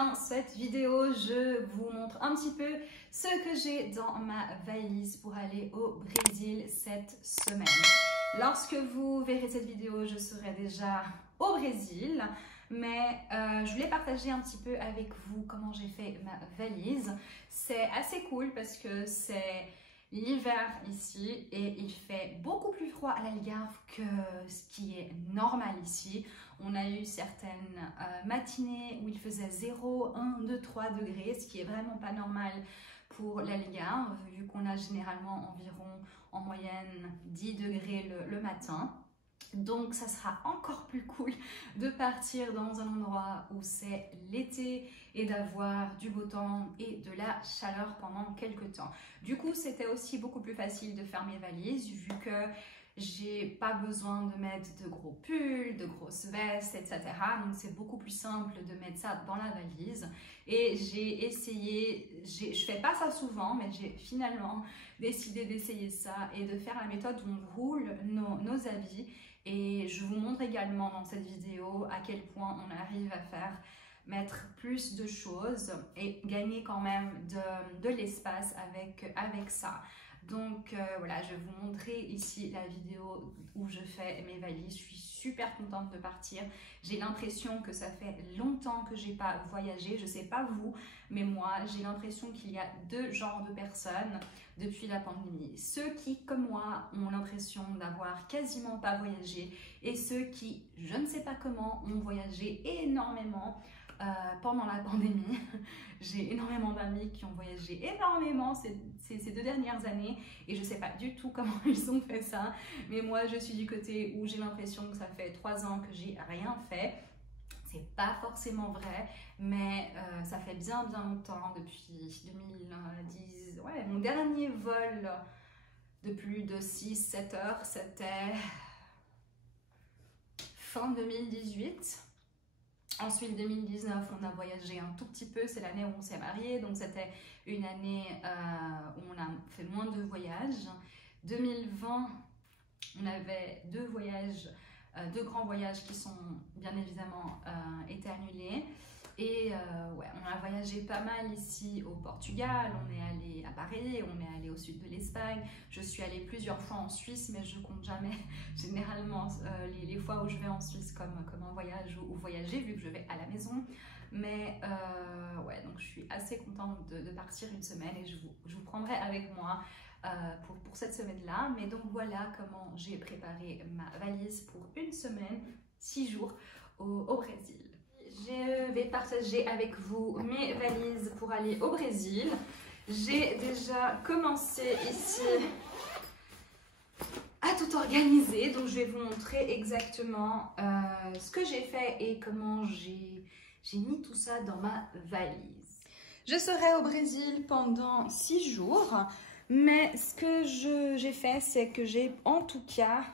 dans cette vidéo, je vous montre un petit peu ce que j'ai dans ma valise pour aller au Brésil cette semaine. Lorsque vous verrez cette vidéo, je serai déjà au Brésil, mais je voulais partager un petit peu avec vous comment j'ai fait ma valise. C'est assez cool parce que c'est l'hiver ici et il fait beaucoup plus froid à l'Algarve que ce qui est normal ici. On a eu certaines matinées où il faisait 0, 1, 2, 3 degrés, ce qui est vraiment pas normal pour l'Algarve, vu qu'on a généralement environ en moyenne 10 degrés le matin. Donc ça sera encore plus cool de partir dans un endroit où c'est l'été et d'avoir du beau temps et de la chaleur pendant quelques temps. Du coup, c'était aussi beaucoup plus facile de faire mes valises vu que j'ai pas besoin de mettre de gros pulls, de grosses vestes, etc. Donc c'est beaucoup plus simple de mettre ça dans la valise. Et j'ai essayé, je fais pas ça souvent, mais j'ai finalement décidé d'essayer ça et de faire la méthode où on roule nos habits. Et je vous montre également dans cette vidéo à quel point on arrive à mettre plus de choses et gagner quand même de l'espace avec ça. Donc voilà, je vais vous montrer ici la vidéo où je fais mes valises. Je suis super contente de partir. J'ai l'impression que ça fait longtemps que j'ai pas voyagé. Je sais pas vous, mais moi j'ai l'impression qu'il y a deux genres de personnes depuis la pandémie. Ceux qui, comme moi, ont l'impression d'avoir quasiment pas voyagé et ceux qui, je ne sais pas comment, ont voyagé énormément pendant la pandémie. J'ai énormément d'amis qui ont voyagé énormément ces 2 dernières années et je sais pas du tout comment ils ont fait ça, mais moi je suis du côté où j'ai l'impression que ça fait 3 ans que j'ai rien fait. C'est pas forcément vrai, mais ça fait bien longtemps, depuis 2010. Ouais, mon dernier vol de plus de 6-7 heures, c'était fin 2018. Ensuite, 2019, on a voyagé un tout petit peu, c'est l'année où on s'est mariés, donc c'était une année où on a fait moins de voyages. 2020, on avait 2 voyages, 2 grands voyages qui sont bien évidemment été annulés. Et ouais, on a voyagé pas mal ici au Portugal, on est allé à Paris, on est allé au sud de l'Espagne. Je suis allée plusieurs fois en Suisse, mais je compte jamais généralement les fois où je vais en Suisse comme un voyage ou voyager, vu que je vais à la maison. Mais ouais, donc je suis assez contente de partir une semaine et je vous prendrai avec moi pour cette semaine-là. Mais donc voilà comment j'ai préparé ma valise pour une semaine, 6 jours au Brésil. Je vais partager avec vous mes valises pour aller au Brésil. J'ai déjà commencé ici à tout organiser, donc je vais vous montrer exactement ce que j'ai fait et comment j'ai mis tout ça dans ma valise. Je serai au Brésil pendant 6 jours, mais ce que j'ai fait, c'est que j'ai en tout cas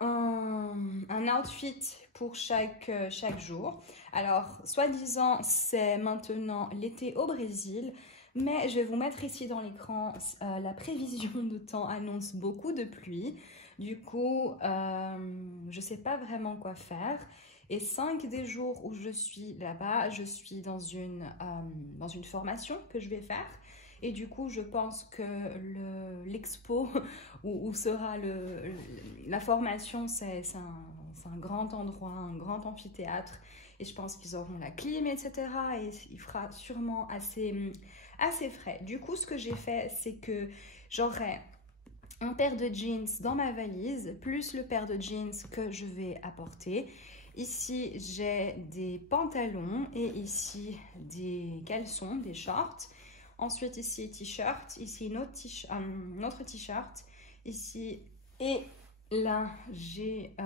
un outfit pour chaque jour. Alors, soi-disant, c'est maintenant l'été au Brésil, mais je vais vous mettre ici dans l'écran la prévision de temps annonce beaucoup de pluie. Du coup, je ne sais pas vraiment quoi faire. Et 5 des jours où je suis là-bas, je suis dans une formation que je vais faire. Et du coup, je pense que l'expo où sera la formation, c'est un grand endroit, un grand amphithéâtre. Et je pense qu'ils auront la clim, etc. Et il fera sûrement assez frais. Du coup, ce que j'ai fait, c'est que j'aurai un paire de jeans dans ma valise, plus le paire de jeans que je vais apporter. Ici, j'ai des pantalons et ici, des caleçons, des shorts. Ensuite, ici, t-shirt. Ici, notre t-shirt. Ici et là, j'ai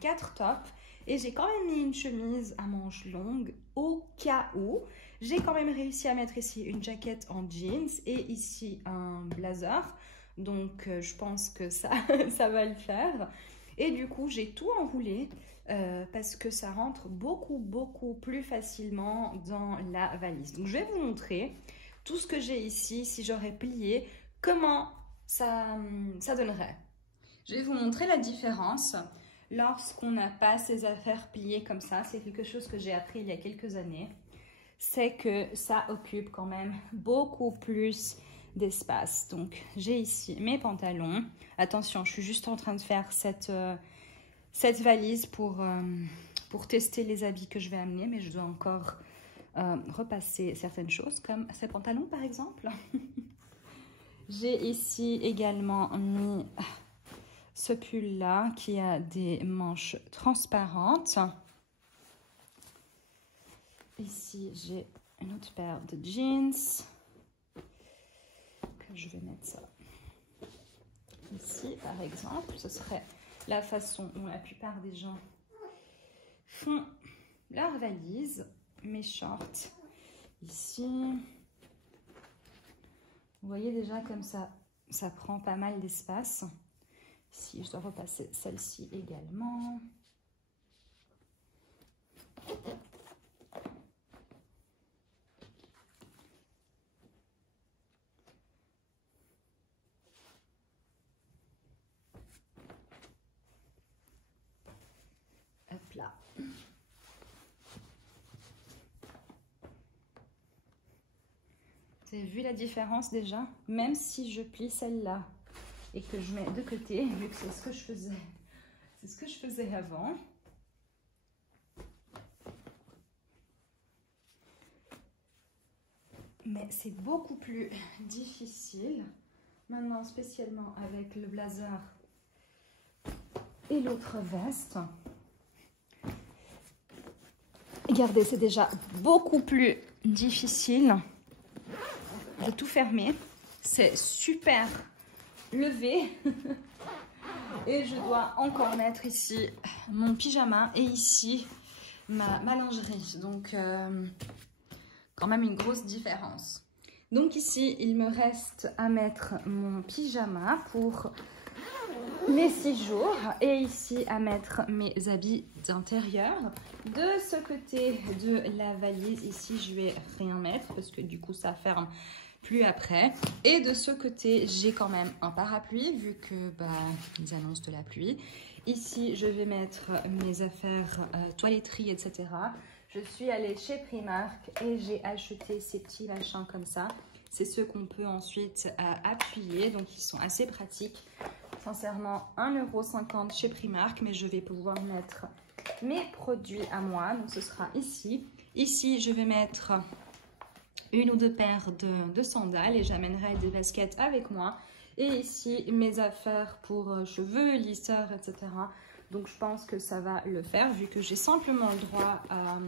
4 tops. Et j'ai quand même mis une chemise à manches longues au cas où. J'ai quand même réussi à mettre ici une jaquette en jeans et ici un blazer. Donc, je pense que ça va le faire. Et du coup, j'ai tout enroulé parce que ça rentre beaucoup plus facilement dans la valise. Donc, je vais vous montrer tout ce que j'ai ici, si j'aurais plié, comment ça donnerait. Je vais vous montrer la différence. lorsqu'on n'a pas ses affaires pliées comme ça, c'est quelque chose que j'ai appris il y a quelques années, c'est que ça occupe quand même beaucoup plus d'espace. Donc j'ai ici mes pantalons. Attention, je suis juste en train de faire cette valise pour tester les habits que je vais amener, mais je dois encore repasser certaines choses comme ces pantalons par exemple. J'ai ici également mis ce pull là qui a des manches transparentes. Ici j'ai une autre paire de jeans que je vais mettre ça ici par exemple. Ce serait la façon dont la plupart des gens font leur valise. Mes shorts ici, vous voyez déjà comme ça prend pas mal d'espace. Ici je dois repasser celle-ci également. Hop là. Vous avez vu la différence déjà? Même si je plie celle-là et que je mets de côté, vu que c'est ce que je faisais avant. Mais c'est beaucoup plus difficile maintenant, spécialement avec le blazer et l'autre veste. Regardez, c'est déjà beaucoup plus difficile de tout fermer. C'est super levé. Et je dois encore mettre ici mon pyjama et ici ma lingerie. Donc, quand même une grosse différence. Donc ici, il me reste à mettre mon pyjama pour les 6 jours. Et ici, à mettre mes habits d'intérieur. De ce côté de la valise, ici, je vais rien mettre parce que du coup, ça ferme plus après. Et de ce côté, j'ai quand même un parapluie vu que ils annoncent de la pluie. Ici, je vais mettre mes affaires toiletterie, etc. Je suis allée chez Primark et j'ai acheté ces petits machins comme ça. C'est ceux qu'on peut ensuite appuyer, donc ils sont assez pratiques. Sincèrement, 1,50 € chez Primark, mais je vais pouvoir mettre mes produits à moi. Donc ce sera ici. Ici, je vais mettre une ou deux paires de sandales et j'amènerai des baskets avec moi. Et ici, mes affaires pour cheveux, lisseurs, etc. Donc, je pense que ça va le faire vu que j'ai simplement le droit à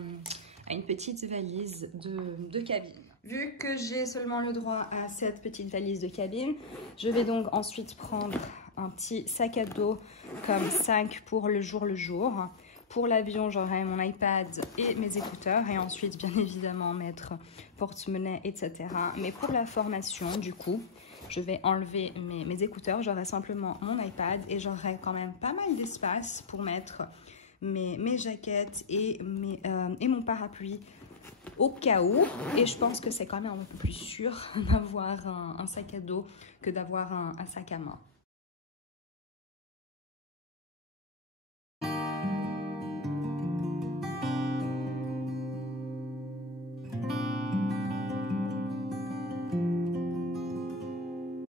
une petite valise de cabine. Vu que j'ai seulement le droit à cette petite valise de cabine, je vais donc ensuite prendre un petit sac à dos comme 5 pour le jour. Pour l'avion, j'aurai mon iPad et mes écouteurs et ensuite, bien évidemment, mettre porte-monnaie, etc. Mais pour la formation, du coup, je vais enlever mes écouteurs. J'aurai simplement mon iPad et j'aurai quand même pas mal d'espace pour mettre mes jaquettes et mon parapluie au cas où. Et je pense que c'est quand même un peu plus sûr d'avoir un sac à dos que d'avoir un sac à main.